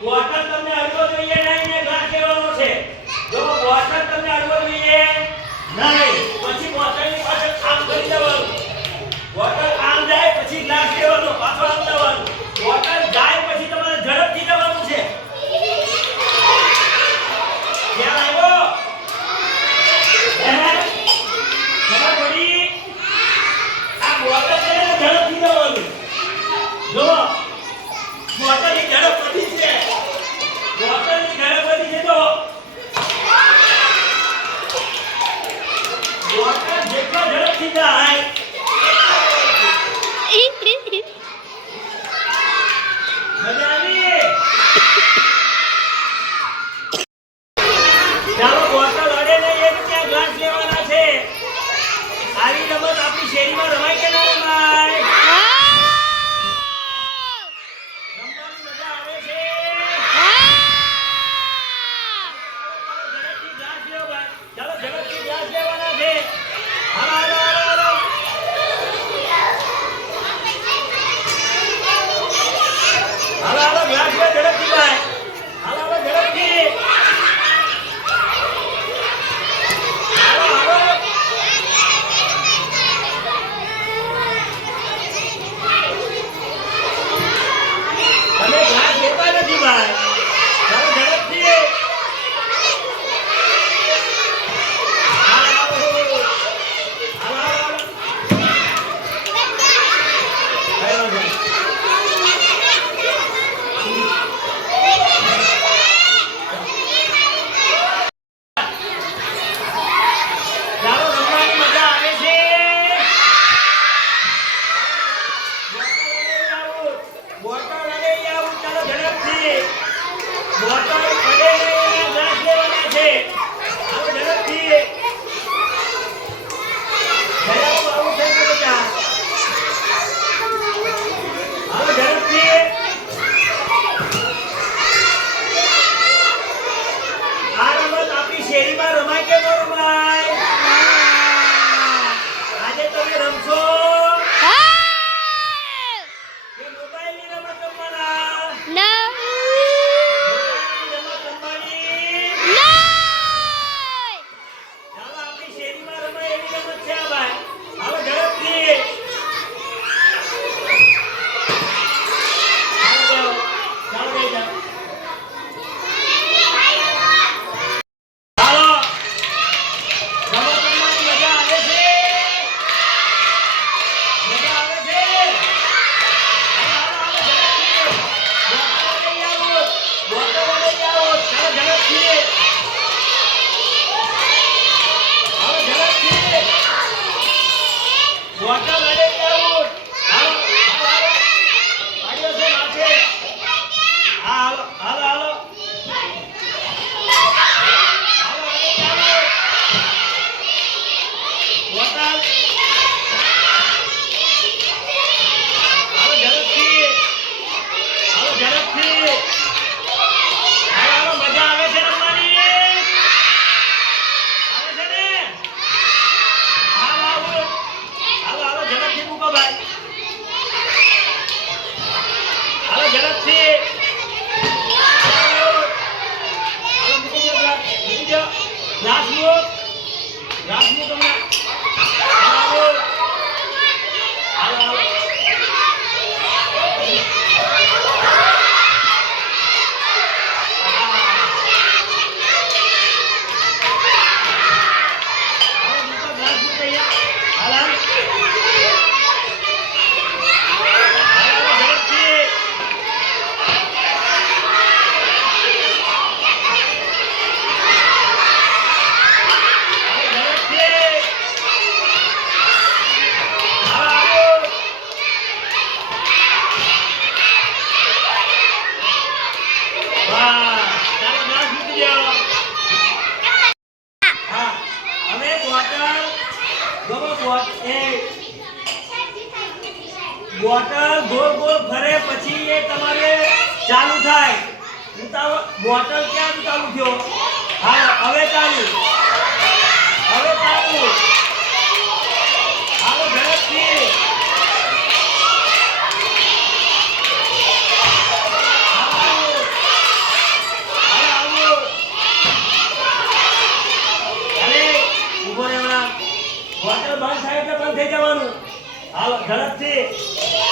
Water તમને આવતો જોઈએ Linda. ભાઈ ઉતારો બોટલ ક્યાં ચાલુ થયો? હા, હવે ચાલુ હવે ચાલુ હાલો ઝડપથી બંધ થાય એટલે બંધ થઈ જવાનું. હાલો ઝડપથી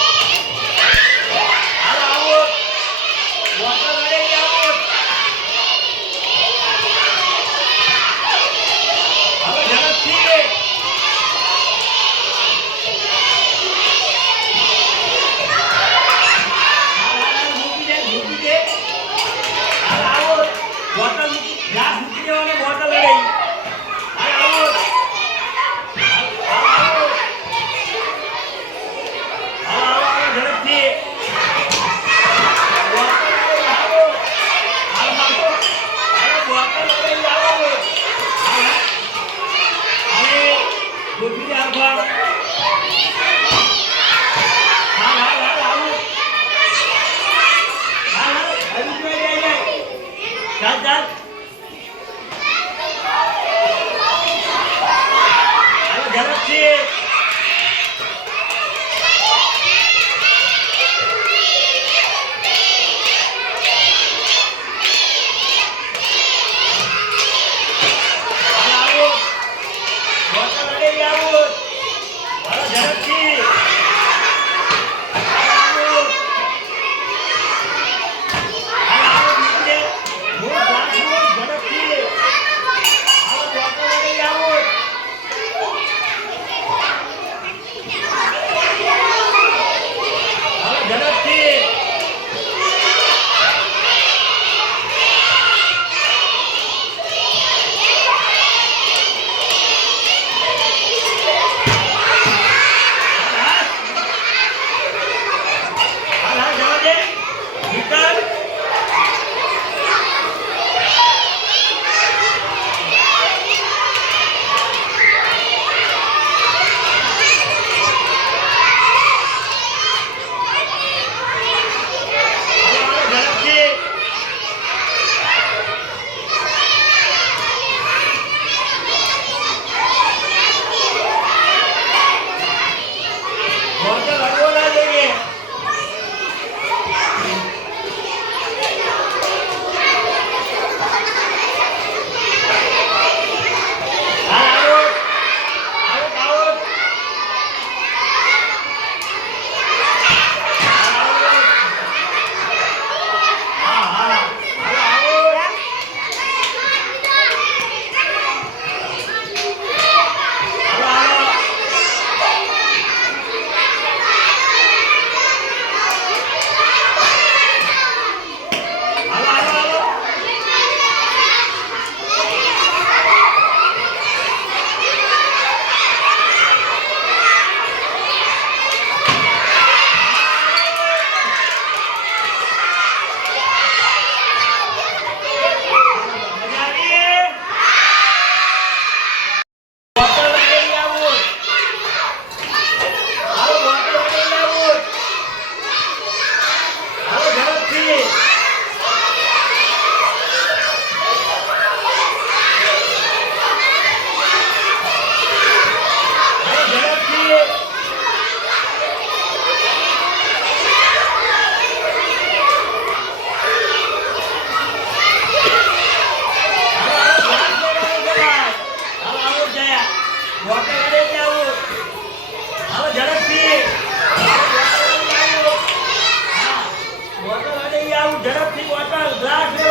ઝડપથી બોટલ ગ્લાસ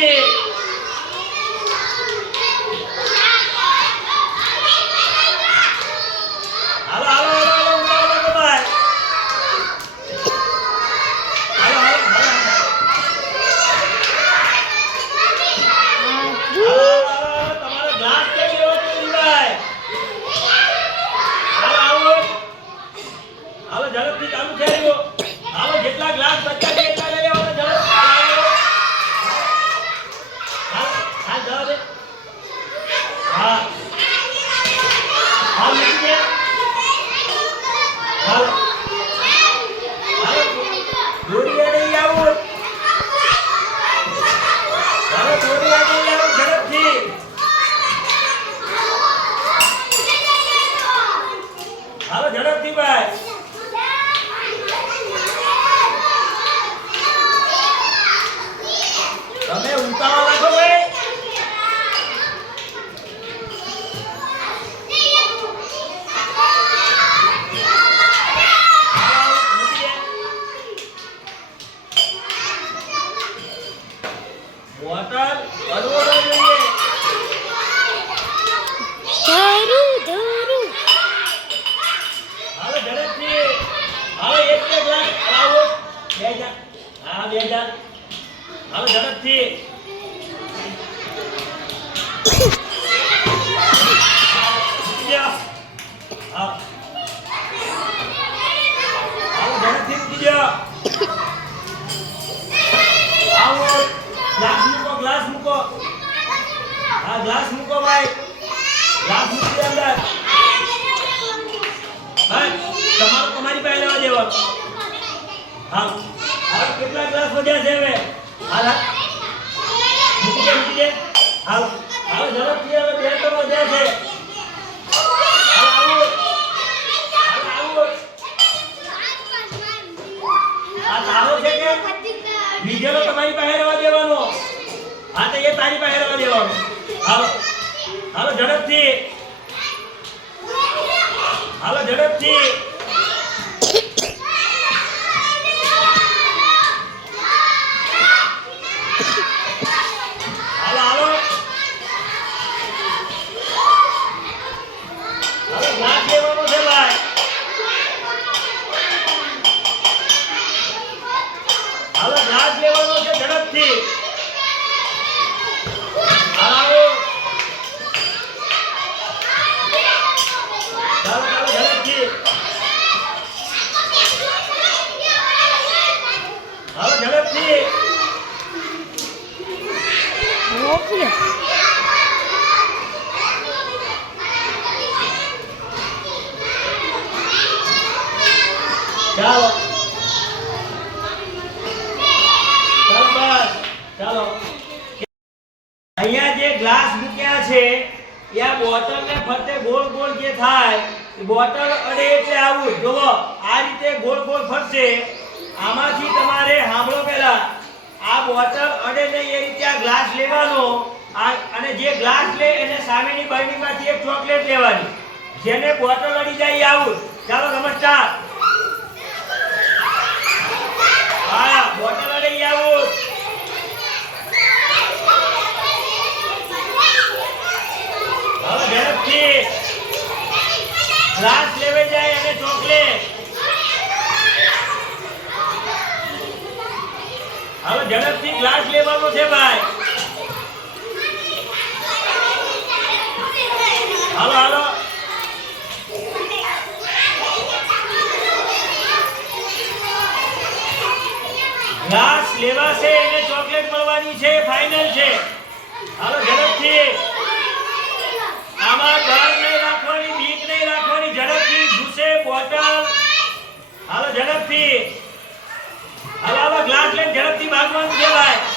Yeah. મારી પાસે રવા દેવાનું. હાલો. હાલો ઝડપથી. હાલો ઝડપથી. ને ચાલો. અહીંયા જે ગ્લાસ મૂક્યા છે, એ બોટલ ને ફરતે ગોળ ગોળ જે થાય બોટલ અડે એટલે આવું. જોવો, આ રીતે ગોળ ગોળ ફરશે. આમાંથી તમારે સાંભળો પહેલા, આ બોટલ ઘટે નહીં એ ગ્લાસ લેવાનો. અને જે ગ્લાસ લે, એને સામેની બરણીમાંથી એક ચોકલેટ લેવાની. જેને બોટલ અડી જાય આવું. ચાલો, નમસ્કાર. હા બોટલ અડી આવું. હવે ઝડપથી ગ્લાસ લેવે જાય અને ચોકલેટ હવે ઝડપથી ગ્લાસ લેવાનો છે ભાઈ. હાલો હાલો. ગ્લાસ લેવાશે એને ચોકલેટ મળવાની છે ફાઈનલ છે. હાલો આગમન કહેવાય